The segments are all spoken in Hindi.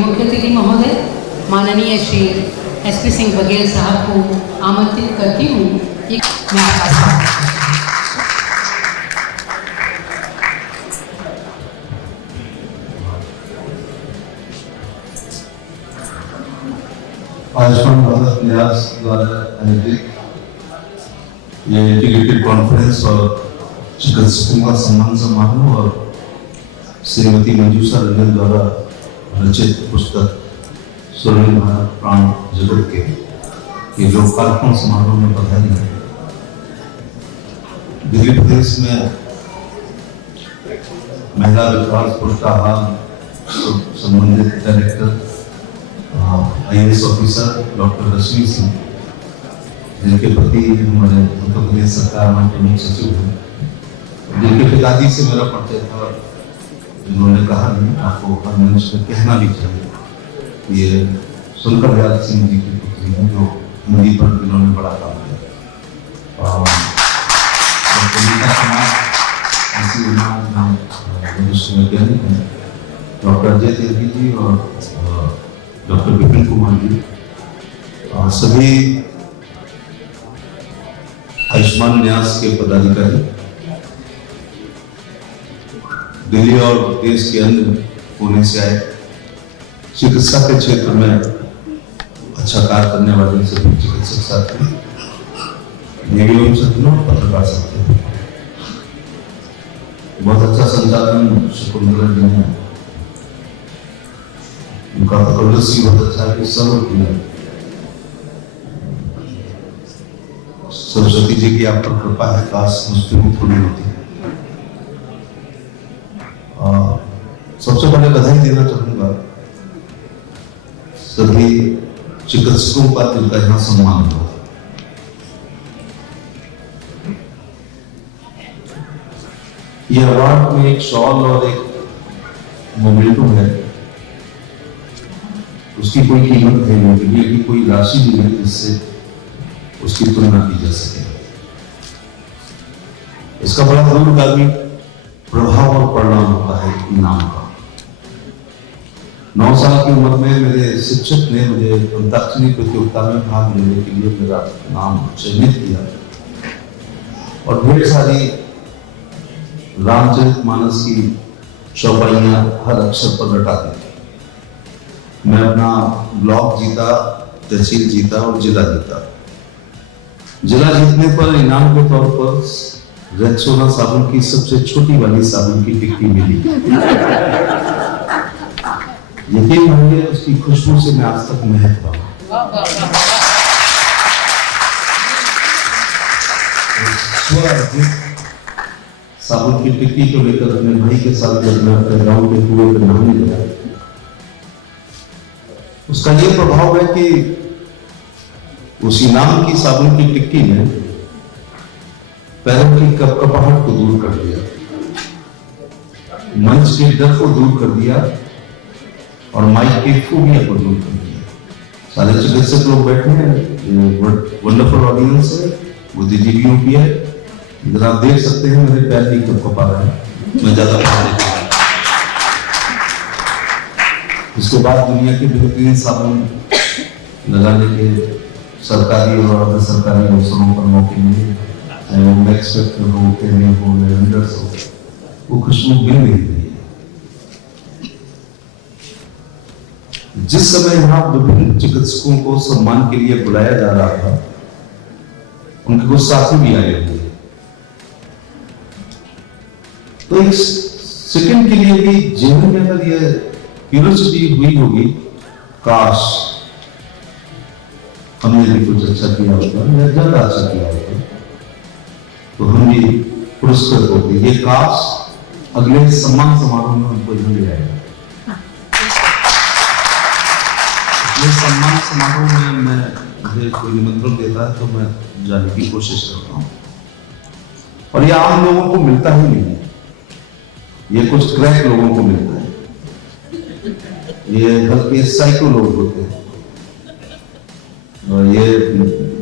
मुख्य अतिथि महोदय माननीय श्री SP सिंह बघेल साहब को आमंत्रित करती हूँ। मैं आपका आयुष्मान भारत न्यास द्वारा आयोजित ये इंटीग्रेटेड कॉन्फ्रेंस और चिकित्सकों का सम्मान समारोह और श्रीमती मंजूषा रंजन द्वारा रचित पुस्तक स्वर्णिम भारत प्राण जगत के ये लोकार्पण समारोह में बधाई है। दिल्ली प्रदेश में महिला विकास पुरस्कार संबंधित director IAS officer doctor Rashmi Singh, जिनके प्रति हमारे उत्तर प्रदेश सरकार में प्रमुख सचिव हैं, जिनके पिताजी से मेरा परिचय था, जिन्होंने कहा नहीं आपको हर मनुष्य में कहना भी चाहिए। ये सुनकर व्यास सिंह जी की पुत्री हैं जो हिंदी पर इन्होंने बड़ा काम किया और ऐसी मनुष्य वैज्ञानिक हैं डॉक्टर अजय तिर्की जी और डॉक्टर विपिन कुमार जी और सभी आयुष्मान न्यास के पदाधिकारी, दिल्ली और देश के अन्य कोने से आए चिकित्सा के क्षेत्र में अच्छा कार्य करने वाले सभी चिकित्सक साथी, मीडिया साथियों, पत्रकार साथी, बहुत अच्छा संचालन शुक्र जी ने, उनका प्रदर्शन बहुत अच्छा है। सर्व सरस्वती जी की आप पर कृपा है, काश मुझसे भी थोड़ी होती। सबसे पहले बधाई देना चाहूंगा सभी चिकित्सकों का, जिनका यहाँ सम्मान हुआ। यह अवार्ड में एक शॉल और एक मोमेंटो है, उसकी कोई कीमत है नहीं, कि कोई राशि नहीं है जिससे उसकी तुलना की जा सके। इसका बड़ा दूरगामी प्रभाव और परिणाम होता है इनाम का। 9 साल की उम्र में मेरे शिक्षक ने मुझे अंताक्षरी प्रतियोगिता में भाग लेने के लिए मेरा नाम चयनित किया और ढेर सारी रामचरितमानस की चौपाइयां हर अक्षर पर रटा दी। मैं अपना ब्लॉक जीता, तहसील जीता और जिला जीता। जिला जीतने पर इनाम के तौर पर रेक्सोना साबुन की सबसे छोटी वाली साबुन की टिक्की मिली। यकीन होंगे उसकी खुशबू से मैं आज तक महक रहा हूं। साबुन की टिक्की को लेकर अपने भाई के साथ जब मैं अपने गांव के कुएं पर नहाने गया, उसका ये प्रभाव है कि उस इनाम की साबुन की टिक्की ने पैरों की कपकपाहट को दूर कर दिया, मंच के डर को दूर कर दिया और माइक की फोबिया को दूर कर दिया। सारे चिकित्सक लोग बैठे हैं, वंडरफुल ऑडियंस है, बुद्धिजीवियों की है। इधर आप देख सकते हैं मेरे पैर भी कपकपा रहे हैं, मैं ज्यादा इसके बाद दुनिया के बेहतरीन साबुन लगाने के सरकारी और अर्ध सरकारी अवसरों पर मौके मिले, वो खुशबू मिल नहीं रही है। जिस समय यहाँ विभिन्न चिकित्सकों को सम्मान के लिए बुलाया जा रहा था, उनके कुछ साथी भी आए हुए, तो एक सेकंड के लिए भी जीवन के अंदर यह क्यूरियोसिटी हुई होगी, काश हमने भी कुछ अच्छा किया होता या ज्यादा अच्छा किया होता तो हम भी पुरस्कृत होते। ये काश अगले सम्मान समारोह में हमको ले आएगा। ये सम्मान समारोह में मैं मुझे कोई निमंत्रण देता है तो मैं जाने की कोशिश करता हूँ, और ये आम लोगों को मिलता ही नहीं, ये कुछ क्रैक लोगों को मिलता है, ये हल्के साइको लोग होते हैं, और ये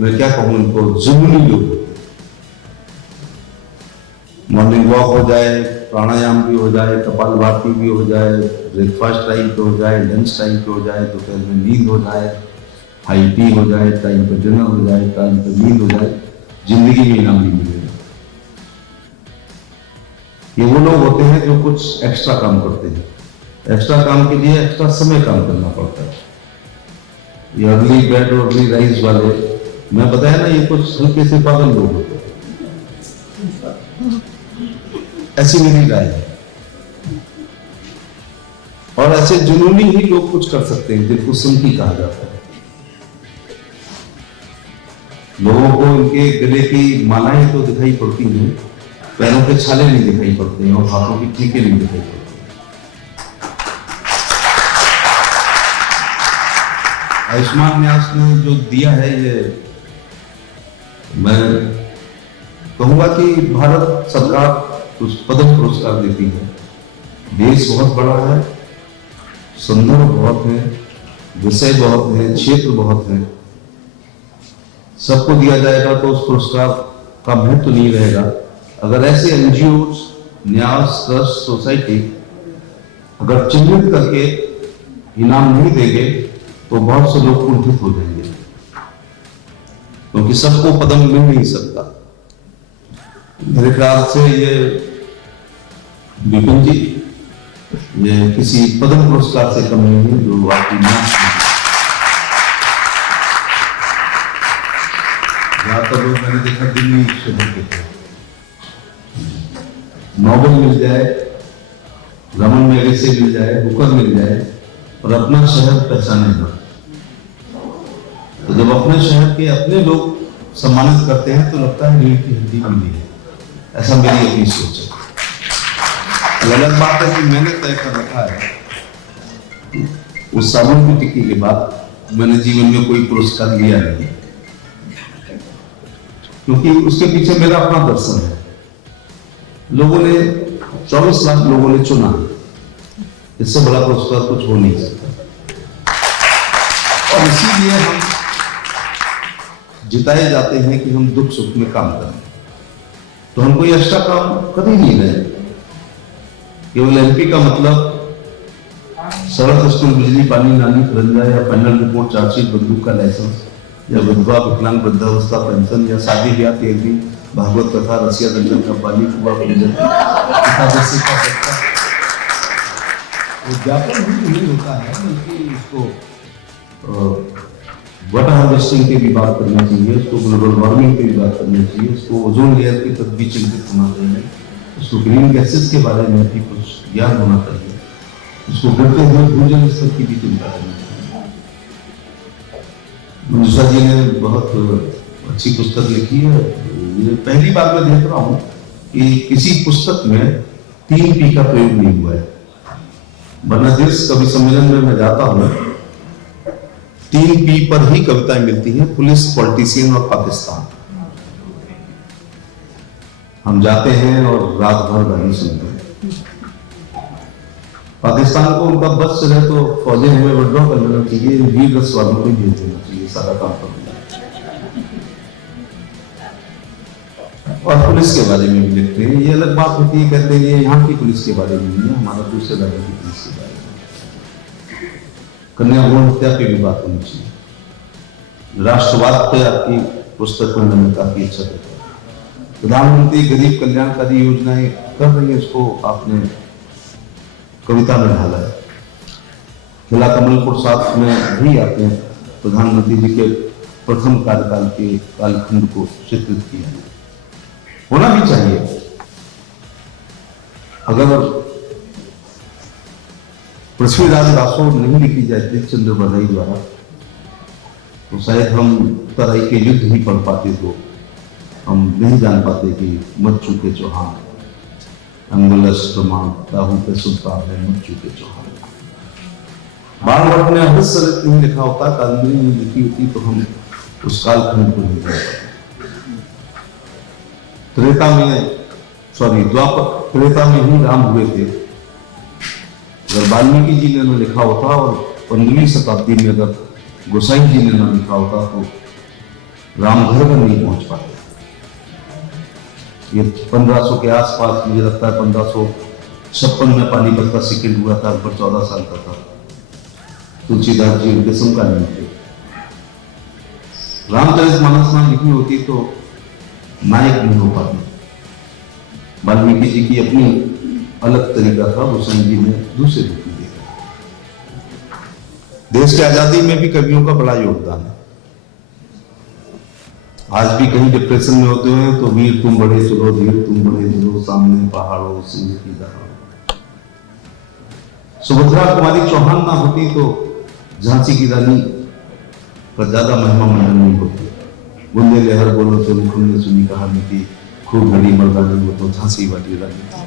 मैं क्या कहूँ इनको जुनूनी लोग। मॉर्निंग वॉक हो जाए, प्राणायाम भी हो जाए, कपालभाति भी हो जाए, ब्रेकफास्ट टाइम पे हो जाए, लंच टाइम पे हो जाए, दोपहर में नींद हो जाए, हाई टी हो जाए, टाइम पे डिनर हो जाए, टाइम पे नींद हो जाए, जिंदगी में इनाम नहीं मिलेगा। ये वो लोग होते हैं जो कुछ एक्स्ट्रा काम करते हैं। एक्स्ट्रा काम के लिए एक्स्ट्रा समय काम करना पड़ता है। ये अर्ली बेड और अर्ली राइज वाले, मैं बताया ना, ये कुछ हल्के से पागल लोग होते हैं। ऐसी मेरी राय है। और ऐसे जुनूनी ही लोग कुछ कर सकते हैं जिनको संकी कहा जाता है। लोगों को इनके गले की मालाएं तो दिखाई पड़ती हैं, पैरों के छाले नहीं दिखाई पड़ते हैं और हाथों की टीके नहीं दिखाई पड़ते। आयुष्मान न्यास ने जो दिया है, ये मैं कहूंगा कि भारत सरकार उस पद्म पुरस्कार देती है। देश बहुत बड़ा है, संदर्भ बहुत है, विषय बहुत है, क्षेत्र बहुत है। सबको दिया जाएगा तो उस पुरस्कार का महत्व तो नहीं रहेगा। अगर ऐसे एनजीओ, न्यास ट्रस्ट, सोसाइटी अगर चिन्हित करके इनाम नहीं देंगे तो बहुत से लोग कुंठित हो जाएंगे, क्योंकि सबको पद्म मिल नहीं सकता। मेरे ख्याल से ये विपिन जी, ये किसी पद्म पुरस्कार से कम नहीं है जो आपकी ज्यादातर लोग मैंने देखा दिल्ली शहर के थे। नोबेल मिल जाए, रमन मैगसेसे मिल जाए, बुकर मिल जाए और अपना शहर पहचाने ना, तो जब अपने शहर के अपने लोग सम्मानित करते हैं तो लगता है रीढ़ की हड्डी मिली है। ऐसा मेरी अपनी सोच है। अलग बात है कि मैंने तय कर रखा है, उस साबुन की टिक्की के बाद मैंने जीवन में कोई पुरस्कार लिया नहीं, क्योंकि उसके पीछे मेरा अपना दर्शन है। लोगों ने 24 लाख लोगों ने चुना, इससे बड़ा पुरस्कार कुछ हो नहीं सकता। और इसीलिए हम जिताए जाते हैं कि हम दुख सुख में काम करें, तो हम कोई एक्स्ट्रा काम कर ही नहीं रहे। केवल एमपी का मतलब सड़क, स्कूल, बिजली, पानी, नाली, खरंजा या फाइनल रिपोर्ट, चार्जशीट, बंदूक का लाइसेंस या विधवा, विकलांग, वृद्धावस्था पेंशन या शादी ब्याह, 13वीं भागवत कथा, रसिया दंडन का पानी, कुआ पूजन, एकादशी का व्रत, उद्यापन भी नहीं होता है, बल्कि उसको वाटर हार्वेस्टिंग की भी बात करना चाहिए, उसको ग्लोबल वार्मिंग की भी बात करनी चाहिए, उसको ओजोन लेयर की तरफ भी चिंतित होना चाहिए, उसको ग्रीन गैसेस के बारे में भी कुछ ज्ञान होना चाहिए, उसको गिरते हुए भूजल स्तर की भी चिंता करनी चाहिए। मंजूषा जी ने बहुत अच्छी पुस्तक लिखी है। ये पहली बार मैं देख रहा हूं कि किसी पुस्तक में 3 पी का प्रयोग नहीं हुआ है। वरना जिस कवि सम्मेलन में मैं जाता हूं 3 पी पर ही कविताएं मिलती हैं, पुलिस, पॉलिटिशियन और पाकिस्तान। हम जाते हैं और रात भर गाने सुनते हैं। पाकिस्तान को उनका बस चले तो फौजें हमें विड्रॉ कर लेना चाहिए, वीर रस वालों को भेज देना चाहिए, सारा काम कर देना। और पुलिस के बारे में भी लिखते हैं। ये अलग बात होती है, कहते हैं ये यहाँ की पुलिस के बारे में नहीं है, हमारा दूसरे राज्य की पुलिस के बारे में। कन्या भ्रूण हत्या की भी बात होनी चाहिए। राष्ट्रवाद पे आपकी पुस्तक में मैंने काफी अच्छा देखा। प्रधानमंत्री गरीब कल्याणकारी योजनाएं कर रही है, उसको आपने कविता में ढाला है। किला कमलपुर साथ में भी आपने प्रधानमंत्री जी के प्रथम कार्यकाल के कालखंड को चित्रित किया है। होना भी चाहिए। अगर पृथ्वीराज रासो नहीं लिखी जाती चंद्र बधाई द्वारा तो शायद हम तराई के युद्ध ही पढ़ पाते, तो हम नहीं जान पाते कि मत चुके चौहान, अंगुलस्टमान राहु पे सुल्तान है, मत चुके चौहान। बाणभट्ट ने अमृतसर नहीं लिखा होता, कादम्बरी नहीं लिखी होती तो हम उस कालखंड को नहीं जान पाते। त्रेता में ही राम हुए थे। अगर वाल्मीकि जी ने न लिखा होता और 15वीं शताब्दी में अगर गोसाई जी ने न लिखा होता तो राम घर में नहीं पहुंच पाते। ये 1500 के आसपास, मुझे लगता है 1556 में पानीपत का सेकेंड हुआ था, अकबर 14 साल का था। तुलसीदास जी उनके समकालीन थे। रामचरितमानस में लिखी होती तो नायक नहीं हो पाती। वाल्मीकि जी की अपनी अलग तरीका था, गोसाई जी ने दूसरे लिखी दी। देश की आजादी में भी कवियों का बड़ा योगदान है। आज भी कहीं डिप्रेशन में होते हैं तो वीर तुम बड़े चलो, धीर तुम बड़े चलो, सामने पहाड़ों सिंह की दहाड़। सुभद्रा कुमारी चौहान ना होती तो झांसी की रानी पर ज्यादा महिमा मंडन नहीं होती। बुंदे लहर बोलो तो मुकुंद ने सुनी कहानी थी, खूब घड़ी मर्दानी हो तो झांसी वाली रानी थी।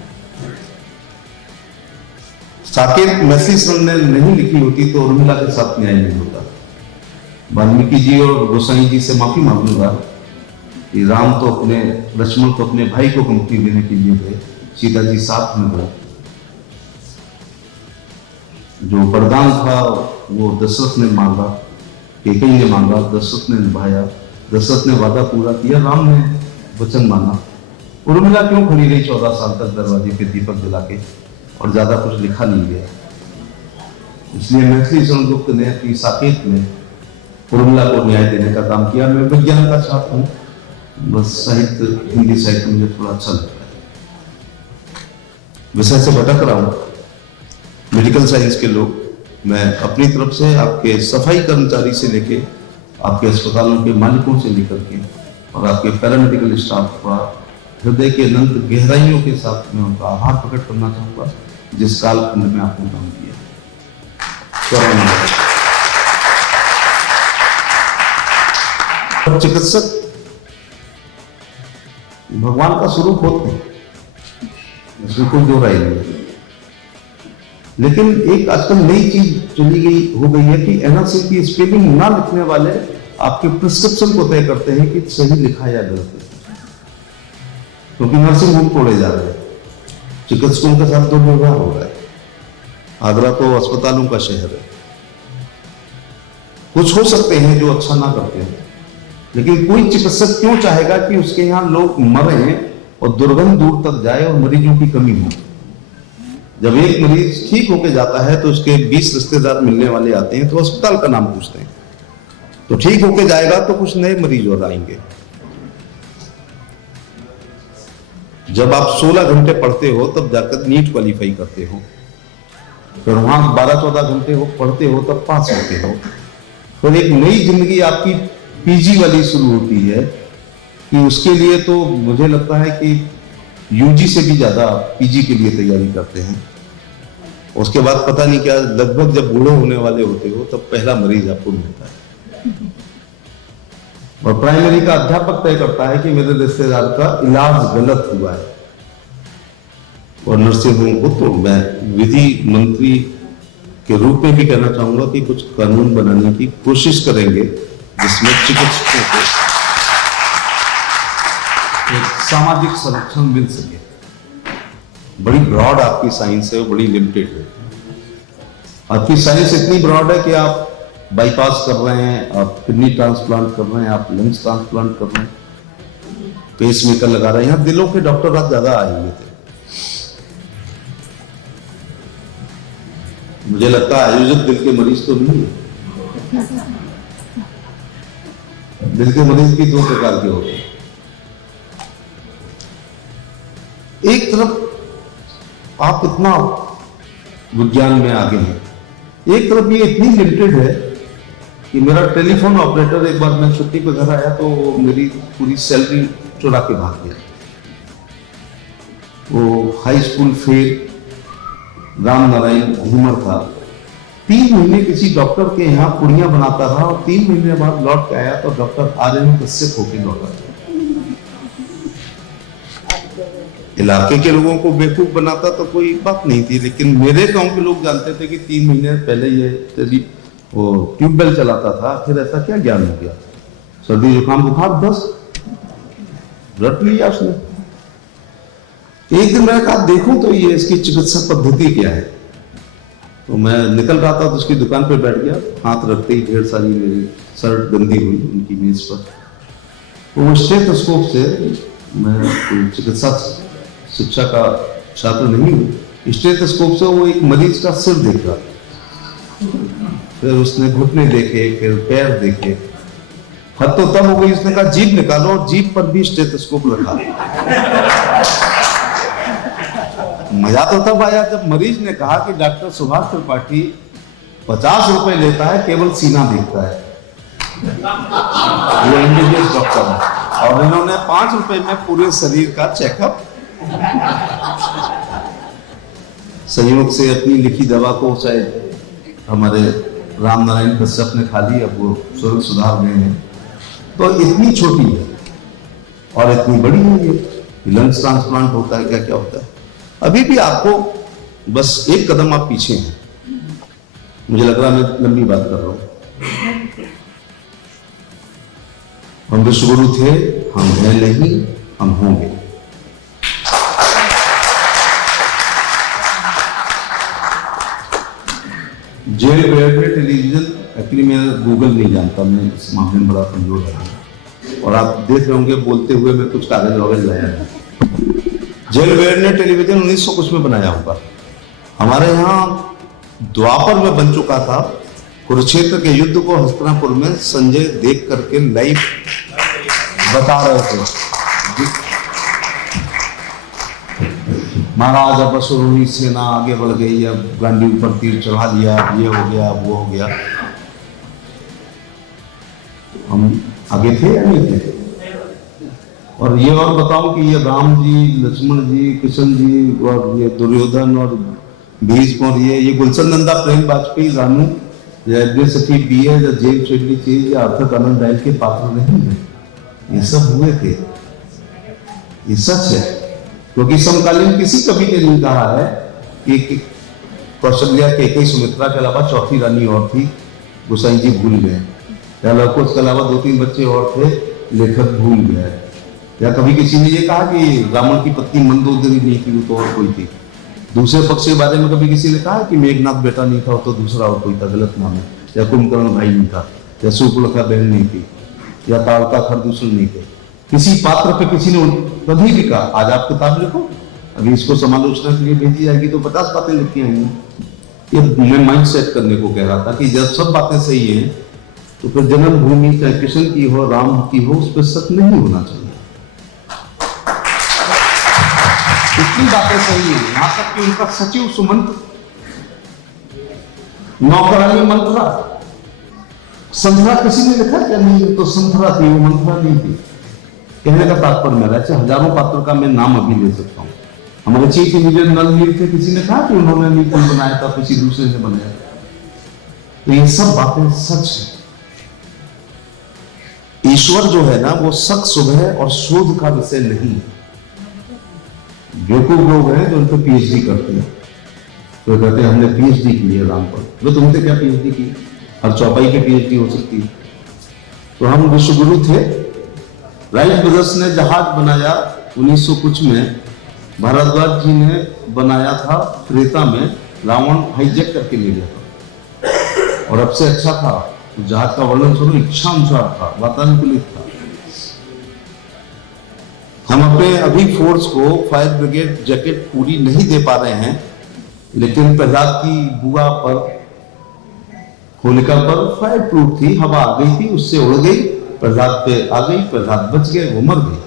साकेत मैथिली शरण ने नहीं लिखी होती तो उर्मिला के साथ न्याय नहीं होता। वाल्मीकि जी और गोसाई जी से माफी मांगूंगा कि राम तो अपने, लक्ष्मण तो अपने भाई को मुक्ति देने के लिए गए, सीता जी साथ में गए। जो वरदान था वो दशरथ ने मांगा, कैकेयी ने मांगा, दशरथ ने निभाया। दशरथ ने वादा पूरा किया, राम ने वचन माना। उर्मिला क्यों खड़ी रही 14 साल तक दरवाजे पे दीपक जला के, और ज्यादा कुछ लिखा नहीं गया। इसलिए मैथिली शरण गुप्त ने अपनी साकेत में उर्मिला को न्याय देने का काम किया। मैं विज्ञान का छात्र हूँ, बस साहित्य, हिंदी साहित्य मुझे थोड़ा अच्छा लगता है। विषय से भटक रहा हूँ। मेडिकल साइंस के लोग, मैं अपनी तरफ से आपके सफाई कर्मचारी से लेके आपके अस्पतालों के मालिकों से लेकर के और आपके पैरामेडिकल स्टाफ का हृदय के अनंत गहराइयों के साथ में उनका आभार प्रकट करना चाहूंगा जिस कालखंड में आपने काम किया। चिकित्सक भगवान का स्वरूप होते हैं, इसमें कोई दो राय नहीं है। लेकिन एक आजकल नई चीज चली हो गई है कि एनआरसी की स्पेलिंग ना लिखने वाले आपके प्रिस्क्रिप्शन को तय करते हैं कि सही लिखा या गलत है, क्योंकि नर्सिंग होम तोड़े जा रहे हैं, चिकित्सकों के साथ दुर्व्यवहार हो रहा है। आगरा तो अस्पतालों का शहर है। कुछ हो सकते हैं जो अच्छा ना करते हैं, लेकिन कोई चिकित्सक क्यों चाहेगा कि उसके यहां लोग मरे और दुर्गंध दूर तक जाए और मरीजों की कमी हो। जब एक मरीज ठीक होके जाता है तो उसके 20 रिश्तेदार मिलने वाले आते हैं तो अस्पताल का नाम पूछते हैं, तो ठीक होके जाएगा तो कुछ नए मरीज और आएंगे। जब आप 16 घंटे पढ़ते हो तब जाकर नीट क्वालिफाई करते हो, फिर वहां 12-14 घंटे हो पढ़ते हो तब पास होते हो, फिर एक नई जिंदगी आपकी पीजी वाली शुरू होती है कि उसके लिए तो मुझे लगता है कि यूजी से भी ज्यादा पीजी के लिए तैयारी करते हैं। उसके बाद पता नहीं क्या, लगभग जब बूढ़े होने वाले होते हो तब पहला मरीज आपको मिलता है और प्राइमरी का अध्यापक तय करता है कि मेरे रिश्तेदार का इलाज गलत हुआ है। और नर्सिंग होम को तो मैं विधि मंत्री के रूप में भी कहना चाहूंगा कि कुछ कानून बनाने की कोशिश करेंगे जिसमें चिकित्सकों को एक सामाजिक संरक्षण मिल सके। बड़ी ब्रॉड आपकी साइंस है, बड़ी लिमिटेड है। आपकी साइंस इतनी ब्रॉड है कि आप बाईपास कर रहे हैं, आप किडनी ट्रांसप्लांट कर रहे हैं, आप लंग्स ट्रांसप्लांट कर रहे हैं, पेस मेकर लगा रहे हैं। यहाँ दिलों के डॉक्टर आज ज्यादा आए हुए थे। मुझे लगता है आयोजक दिल के मरीज तो नहीं है। दिल के मरीज भी 2 प्रकार के होते हैं। एक तरफ आप इतना विज्ञान में आगे हैं, एक तरफ ये इतनी लिमिटेड है कि मेरा टेलीफोन ऑपरेटर एक बार मैं छुट्टी पे घर आया तो मेरी पूरी सैलरी चुरा के भाग गया। वो high school fail Ram Narayan Ghoomar था। 3 महीने किसी डॉक्टर के यहाँ पुड़ियां बनाता रहा और 3 महीने बाद लौट के आया तो डॉक्टर आर्यन कश्यप होके लौटा। इलाके के लोगों को बेवकूफ बनाता तो कोई बात नहीं थी, लेकिन मेरे गांव के लोग जानते थे कि 3 महीने पहले ये वो ट्यूबवेल चलाता था। फिर ऐसा क्या ज्ञान हो गया, सर्दी जुकाम बुखार बस रट लिया उसने। एक दिन मैंने कहा देखूं तो ये इसकी चिकित्सा पद्धति क्या है। तो मैं निकल रहा था तो उसकी दुकान पे बैठ गया, हाथ रखते ही ढेर सारी मेरी शर्ट गंदी हुई उनकी मेज पर। तो वो स्टेथोस्कोप से मैं कोई चिकित्सा शिक्षा का छात्र नहीं हूँ। स्टेथोस्कोप से वो एक मरीज का सिर देख रहा था, फिर उसने घुटने देखे, फिर पैर देखे, हद तो तब हो गई उसने कहा जीभ निकालो, और जीभ पर भी स्टेथोस्कोप रखा। मजा तो तब आया जब मरीज ने कहा कि डॉक्टर सुभाष त्रिपाठी 50 रुपए लेता है, केवल सीना देखता है। ये एमबीबीएस डॉक्टर है और इन्होंने 5 रुपए में पूरे शरीर का चेकअप संयोग से अपनी लिखी दवा को शायद हमारे राम नारायण कश्यप ने खा ली, अब वो स्वर्ग सुधार गए हैं। तो इतनी छोटी है और इतनी बड़ी है ये। लंग्स ट्रांसप्लांट होता है, क्या क्या होता है। अभी भी आपको बस एक कदम आप पीछे हैं। मुझे लग रहा है मैं लंबी बात कर रहा हूं। हम विश्वगुरु थे, हम हैं नहीं, हम होंगे। जेल ब्रेड में टेलीविजन, एक्चुअली मैं गूगल नहीं जानता, मैं इस मामले में बड़ा कमजोर है और आप देख रहे होंगे बोलते हुए मैं कुछ कागज वागज लाया है। जेल ब्रेड ने टेलीविजन 1900 कुछ में बनाया होगा। हमारे यहाँ द्वापर में बन चुका था। कुरुक्षेत्र के युद्ध को हस्तिनापुर में संजय देख करके लाइव बता रहे थे। महाराज अब अश्वरोही सेना आगे बढ़ गई, अब गांधी ऊपर तीर चढ़ा लिया, ये हो गया, वो हो गया। हम आगे थे या नहीं थे? और ये और बताओ कि ये राम जी, लक्ष्मण जी, कृष्ण जी और ये दुर्योधन और भीष्म और ये गुलशन नंदा, प्रेम वाजपेयी, रानू, सखी बीए या जेल चेडली चीज या अर्थक आनंद डायल के पात्र नहीं है। ये सब हुए थे, ये सच है। क्योंकि समकालीन किसी कवि ने नहीं कहा है कि कौशल्या, केकई, सुमित्रा के अलावा चौथी रानी और थी, गोसाई जी भूल गए, या लड़कों के अलावा 2-3 बच्चे और थे, लेखक भूल गए। या कभी किसी ने ये कहा कि रावण की पत्नी मंदोदरी नहीं थी, वो तो और कोई थी। दूसरे पक्ष के बारे में कभी किसी ने कहा कि मेघनाथ बेटा नहीं था, तो दूसरा और कोई था, गलत नाम है। या कुंभकर्ण भाई नहीं था, या सुपर्णखा बहन नहीं थी, या ताड़का खरदूषण नहीं थे। किसी पात्र पे किसी ने कभी भी कहा। आज आप किताब लिखो, अभी इसको समालोचना के लिए भेजी जाएगी तो 50 बातें लिखी आएंगी। ये मैं माइंड सेट करने को कह रहा था कि जब सब बातें सही हैं तो फिर जन्मभूमि चाहे कृष्ण की हो, राम की हो, उस पर शक नहीं होना चाहिए। इतनी बातें सही है, यहां तक कि उनका सचिव सुमंत, नौकरानी मंत्रा, संध्रा किसी ने लिखा क्या? नहीं, तो संध्रा थी, वो मंत्रा नहीं थी। कहने का तात्पर्य मेरा, चाहे हजारों पात्रों का मैं नाम अभी ले सकता हूं। हमारे चीफ इंजीनियर नलनील थे, किसी ने कहा कि उन्होंने नहीं पुल बनाया था, किसी दूसरे ने बनाया। तो ये सब बातें सच है। ईश्वर जो है ना, वो शक, सुबह और शोध का विषय नहीं है। बेवकूफ लोग हैं जो उन पर पीएचडी करते हैं, तो कहते हैं हमने पीएचडी की है राम पर। वो तुमने क्या पीएचडी की? हर चौपाई की पीएचडी हो सकती है। तो हम विश्वगुरु थे। राइट ब्रदर्स ने जहाज बनाया 1900 कुछ में, भारद्वाज जी ने बनाया था त्रेता में, रावण हाईजैक करके ले गया था। और अब से अच्छा था, तो जहाज का वर्णन सुनो, इच्छा अनुसार था, वातानुकूलित था। हम अपने अभी फोर्स को फायर ब्रिगेड जैकेट पूरी नहीं दे पा रहे हैं, लेकिन प्रहलाद की बुआ पर, होलिका पर फायर प्रूफ थी, हवा आ गई थी, उससे उड़ गई, प्रहलाद पे आ गई, प्रहलाद बच गए, वो मर गए।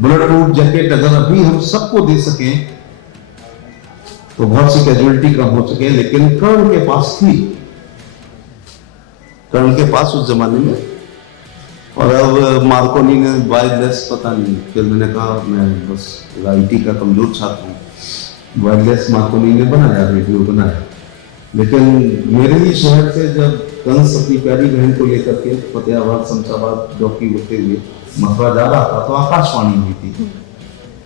बुलेट प्रूफ जैकेट अगर अभी हम सबको दे सके तो बहुत सी कैजुअलिटी कम हो सके, लेकिन कर्ण के पास थी, कर्ण के पास उस जमाने में। और अब मार्कोनी ने वायरलेस, पता नहीं, फिर मैंने कहा मैं बस आईटी का कमजोर छात्र हूँ, वायरलेस मार्कोनी ने बनाया, रेडियो बनाया। लेकिन मेरे ही शहर से जब कंस अपनी प्यारी बहन को लेकर के फतेहाबाद, शमशाबाद डॉकी होते हुए मथुरा जा रहा था, तो आकाशवाणी हुई थी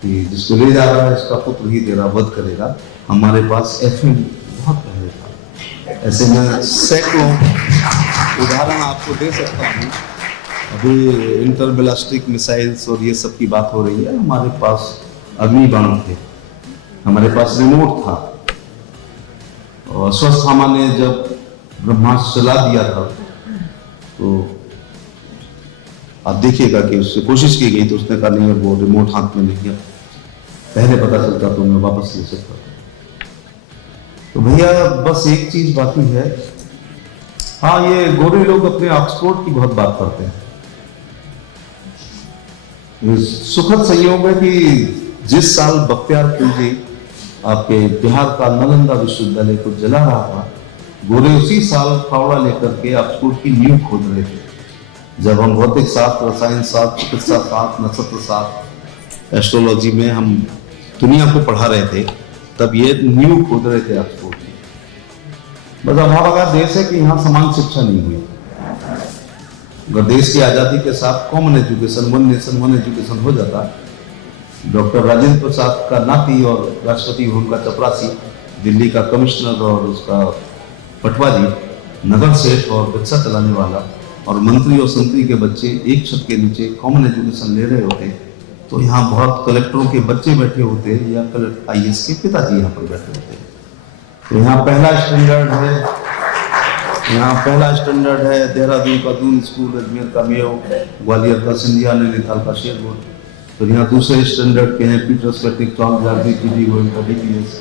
कि जिसको ले जा रहा है इसका पुत्र ही तेरा वध करेगा। हमारे पास एफएम बहुत पहले था। ऐसे में सैकड़ों उदाहरण आपको दे सकता हूँ। अभी इंटरबैलिस्टिक मिसाइल्स और ये सब की बात हो रही है, हमारे पास अग्निबाण थे, हमारे पास रिमोट था। और अश्वत्थामा ने जब ब्रह्मास्त्र चला दिया था तो आप देखिएगा कि उससे कोशिश की गई तो उसने कहा नहीं, वो रिमोट हाथ में नहीं है, पहले पता चलता तो मैं वापस ले सकता था। तो भैया बस एक चीज बाकी है, हाँ ये गोरे लोग अपने ऑक्सफोर्ड की बहुत बात करते हैं। ये सुखद संयोग है कि जिस साल बख्तियार खिलजी आपके बिहार का नालंदा विश्वविद्यालय को जला रहा था, गोरे उसी साल फावड़ा लेकर के ऑक्सफोर्ड की नींव खोद रहे थे। जब हम भौतिक शास्त्र, रसायन शास्त्र, चिकित्सा शास्त्र, नक्षत्र शास्त्र, एस्ट्रोलॉजी में हम दुनिया को पढ़ा रहे थे, तब ये नींव खोद रहे थे ऑक्सफोर्ड की। बस हमारा का देश है कि यहाँ समान शिक्षा नहीं हुई। अगर देश की आजादी के साथ common education, one nation one education हो जाता, डॉक्टर राजेंद्र प्रसाद का नाती और राष्ट्रपति भवन का चपरासी, दिल्ली का कमिश्नर और उसका पटवारी, नगर सेठ और रिक्शा चलाने वाला और मंत्री और संतरी के बच्चे एक छत के नीचे कॉमन एजुकेशन ले रहे होते, तो यहाँ बहुत कलेक्टरों के बच्चे बैठे होते या IAS के पिताजी यहाँ पर बैठे होते। तो यहाँ पहला स्टैंडर्ड है देहरादून का दून स्कूल, अजमेर का मेयो, ग्वालियर का सिंधिया, नैनीताल का शेरपुर। तो यहाँ दूसरे स्टैंडर्ड के हैं Peter's Patrick Tom Georgie TD Goenka DPS।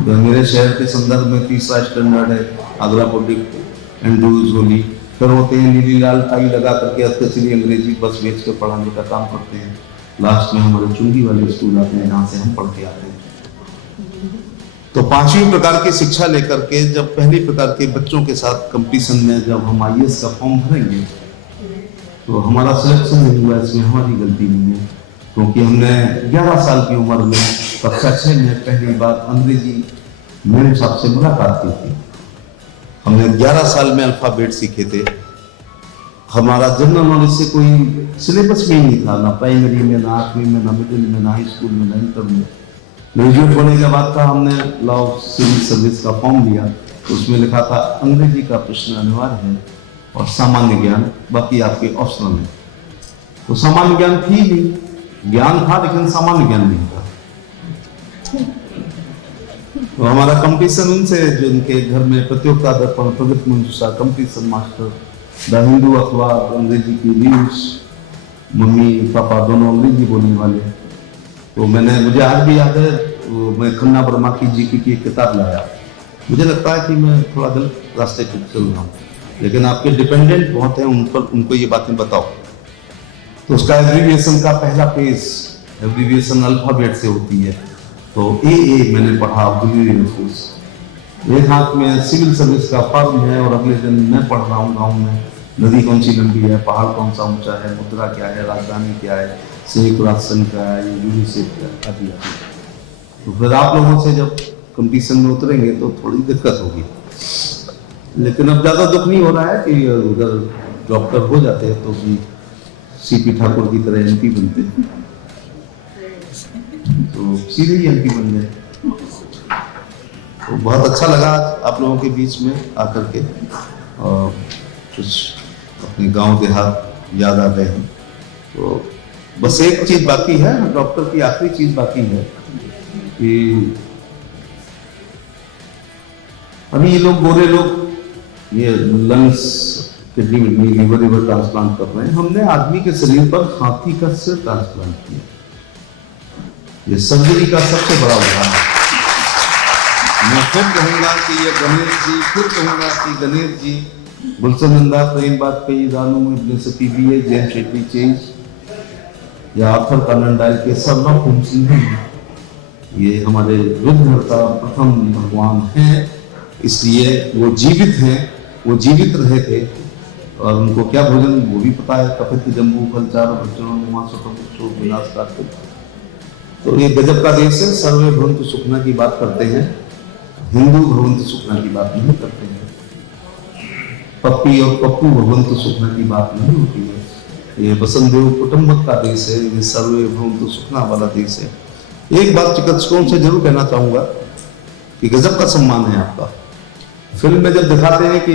तो मेरे शहर के संदर्भ में तीसरा स्टैंडर्ड है आगरा पब्लिक एंड्रूज होली। फिर होते हैं नीली लाल टाई लगा करके अस्पताली अंग्रेजी बस बेच के पढ़ाने का काम करते हैं। लास्ट में हमारे चुंगी वाले स्कूल आते हैं जहाँ से हम पढ़ के आते हैं। तो पांचवी प्रकार की शिक्षा लेकर के जब पहली प्रकार के बच्चों के साथ कंपटीशन में जब हम IAS का फॉर्म भरेंगे तो हमारा सिलेक्शन नहीं हुआ, इसमें हमारी गलती नहीं है, क्योंकि हमने 11 साल की उम्र में कक्षा 6 में पहली बार अंग्रेजी मेम साहब से मुलाकात की थी। हमने 11 साल में अल्फाबेट सीखे थे। हमारा जनरल नॉलेज से कोई सिलेबस में ही नहीं था, ना प्राइमरी में, ना 8वीं में, ना मिडिल में, ना हाई स्कूल में, ना इंटर में। ग्रेजुएट होने के बाद का हमने लॉ सिविल सर्विस का फॉर्म लिया, तो उसमें लिखा था अंग्रेजी का प्रश्न अनिवार्य है और सामान्य ज्ञान बाकी आपके ऑप्शनल है। तो सामान्य ज्ञान थी नहीं, ज्ञान था लेकिन सामान्य ज्ञान नहीं था। तो हमारा कंपटीशन उनसे जो उनके घर में प्रतियोगिता दर्पण, प्रगति मंजूषा, कंपटीशन मास्टर, द हिंदू अखबार, अंग्रेजी की न्यूज, मम्मी पापा दोनों अंग्रेजी बोलने वाले। तो मुझे आज भी याद है, मैं खन्ना वर्मा की GK की एक किताब लाया। मुझे लगता है कि मैं थोड़ा गलत रास्ते पे चल रहा हूँ, लेकिन आपके डिपेंडेंट बहुत हैं, उन पर उनको ये बातें बताओ। तो उसका एब्रीविएशन का पहला पेज, एब्रीविएशन अल्फाबेट से होती है। तो AA मैंने पढ़ा, एक हाथ में सिविल सर्विस का फॉर्म है और अगले दिन मैं पढ़ रहा हूँ गाँव में नदी कौन सी लंबी है, पहाड़ कौन सा ऊंचा है, मुद्रा क्या है, राजधानी क्या है, संयुक्त राष्ट्र संघ क्या है, यूनिसेफ क्या है, आदि आदि। तो फिर आप लोगों से जब कंपटीशन में उतरेंगे तो थोड़ी दिक्कत होगी, लेकिन अब ज़्यादा दुख नहीं हो रहा है कि अगर डॉक्टर हो जाते हैं तो भी CP ठाकुर की तरह MP बनते, तो सीधे ही MP बन गए। तो बहुत अच्छा लगा आप लोगों के बीच में आकर के, और कुछ अपने गांव देहात याद आ गए हैं। तो बस एक चीज बाकी है, डॉक्टर की आखिरी चीज बाकी है कि अभी ये लोग गोरे लोग ये लंग्स, किडनी विडनी, लीवर ट्रांसप्लांट कर रहे हैं। हमने आदमी के शरीर पर हाथी का सिर ट्रांसप्लांट किया। ये सर्जरी का सबसे बड़ा उदाहरण है। मैं फिर कहूंगा कि ये गणेश जी, गुलशन नंदा, प्रेम बाजपेयी, रानू इब्न सती BA, जैन शेट्टी चेंज या आर्थर कॉनन डायल के सब लोग नहीं हैं। ये हमारे रुद्रता प्रथम भगवान हैं, इसलिए वो जीवित हैं, वो जीवित रहे थे और उनको क्या भोजन वो भी पता है। कपित जम्बू फल चार भक्षणों में मां स्वतंत्र विनाश करते। तो ये गजब का देश है। सर्वे भवन्तु सुखना की बात करते हैं, हिंदू भवन्तु सुखना की बात नहीं करते हैं। पप्पी और पप्पू भवन्तु सुखना की बात नहीं होती है। ये वसुदेव कुटुंबक का देश है, ये सर्वे भवन्तु सुखना वाला देश है। एक बात चिकित्सकों से जरूर कहना चाहूंगा कि गजब का सम्मान है आपका। फिल्म में जब दिखाते हैं कि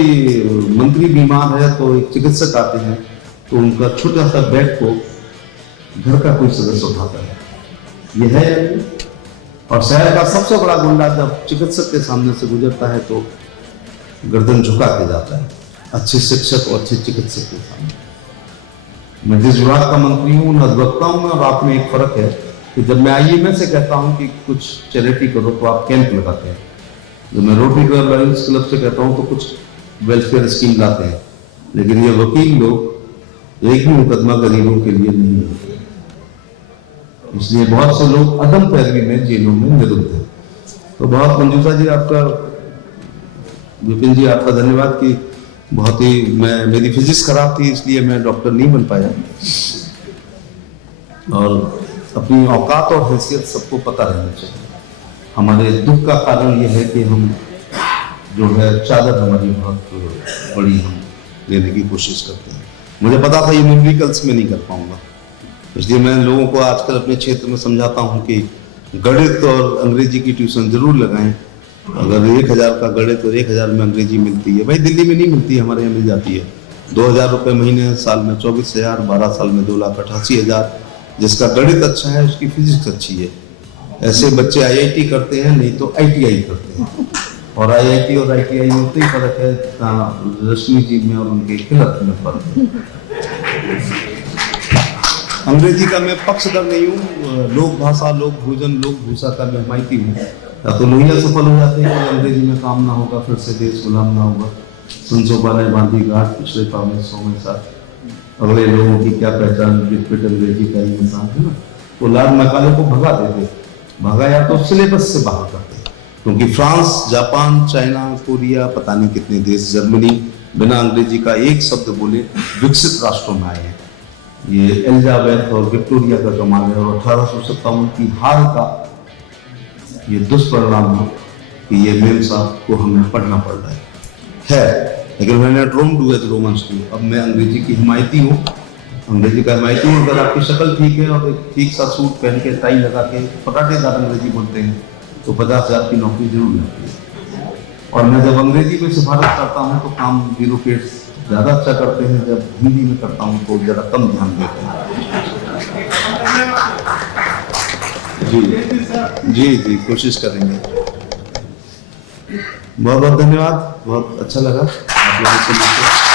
मंत्री बीमार है तो एक चिकित्सक आते हैं तो उनका छोटा सा बेड को घर का कोई सदस्य उठाता है, ये है। और शहर का सबसे बड़ा गुंडा जब चिकित्सक के सामने से गुजरता है तो गर्दन झुका के जाता है, अच्छे शिक्षक और अच्छे चिकित्सक के सामने। मैं जिस विभाग का मंत्री हूँ उन अधिवक्ताओं में और आप में एक फर्क है कि जब मैं IMA से कहता हूँ कि कुछ चैरिटी करो तो आप कैंप लगाते हैं, जब मैं रोटरी क्लब लायंस क्लब से कहता हूँ तो कुछ वेलफेयर स्कीम लाते हैं, लेकिन ये वकील लोग एक भी मुकदमा गरीबों के लिए नहीं होते। इसलिए बहुत से लोग अदम पैरवी में जेलों में निरुद्ध हैं। तो बहुत मंजूषा जी आपका, विपिन जी आपका धन्यवाद कि बहुत ही मेरी फिजिक्स खराब थी इसलिए मैं डॉक्टर नहीं बन पाया, और अपनी औकात और हैसियत सबको पता रहना चाहिए। हमारे दुख का कारण यह है कि हम जो है चादर हमारी बहुत बड़ी हम लेने की कोशिश करते हैं। मुझे पता था ये न्यूमेरिकल्स में नहीं कर पाऊंगा, इसलिए मैं लोगों को आजकल अपने क्षेत्र में समझाता हूँ कि गणित और अंग्रेजी की ट्यूशन जरूर लगाएं। अगर 1000 का गणित और 1000 में अंग्रेजी मिलती है, भाई दिल्ली में नहीं मिलती, हमारे यहाँ मिल जाती है। 2000 रुपये महीने, साल में 24,000, 12 साल में 2,88,000। जिसका गणित अच्छा है उसकी फिजिक्स अच्छी है। ऐसे बच्चे IIT करते हैं, नहीं तो ITI करते हैं। और IIT और ITI में उतना ही फर्क है जितना रश्मि जी में और उनके खिलाफ में फर्क है। अंग्रेजी का मैं पक्षधर नहीं हूँ, लोक भाषा, लोक भोजन, लोक भूषा का मैं हिमायती हूँ। या तो लोहिया सफल हो जाते हैं कि अंग्रेजी में काम ना होगा, फिर से देश गुलाम ना होगा। सुनसो पाने बांधी घाट, पिछले पावे सौ में साथ, अगले लोगों की क्या पहचान, पिट अंग्रेजी का ही इंसान है ना। तो लाल मकाले को भगा देते, भगाया तो सिलेबस से बाहर करते, क्योंकि फ्रांस, जापान, चाइना, कोरिया, पता नहीं कितने देश, जर्मनी बिना अंग्रेजी का एक शब्द बोले विकसित राष्ट्रों में आए हैं। ये एलिजाबेथ और विक्टोरिया का कमाल है, और 1857 की हार का ये दुष्परिणाम है कि ये मेम साहब को हमें पढ़ना पड़ रहा है। लेकिन मैंने Rome do as Romans do, अब मैं अंग्रेजी की हिमायती हूँ, अंग्रेजी का हिमायती हूँ। अगर आपकी शक्ल ठीक है और एक ठीक सा सूट पहन के टाई लगा के पटाखेदार अंग्रेजी बोलते हैं तो 50,000 की नौकरी जरूर लगती है। और मैं जब अंग्रेजी में सिफारिश करता हूँ तो काम ब्यूरोक्रेट्स ज़्यादा अच्छा करते हैं, जब हिंदी में करता हूँ तो ज़रा कम ध्यान देते हैं। जी कोशिश करेंगे। बहुत बहुत धन्यवाद, बहुत अच्छा लगा आप लोगों से मिलकर।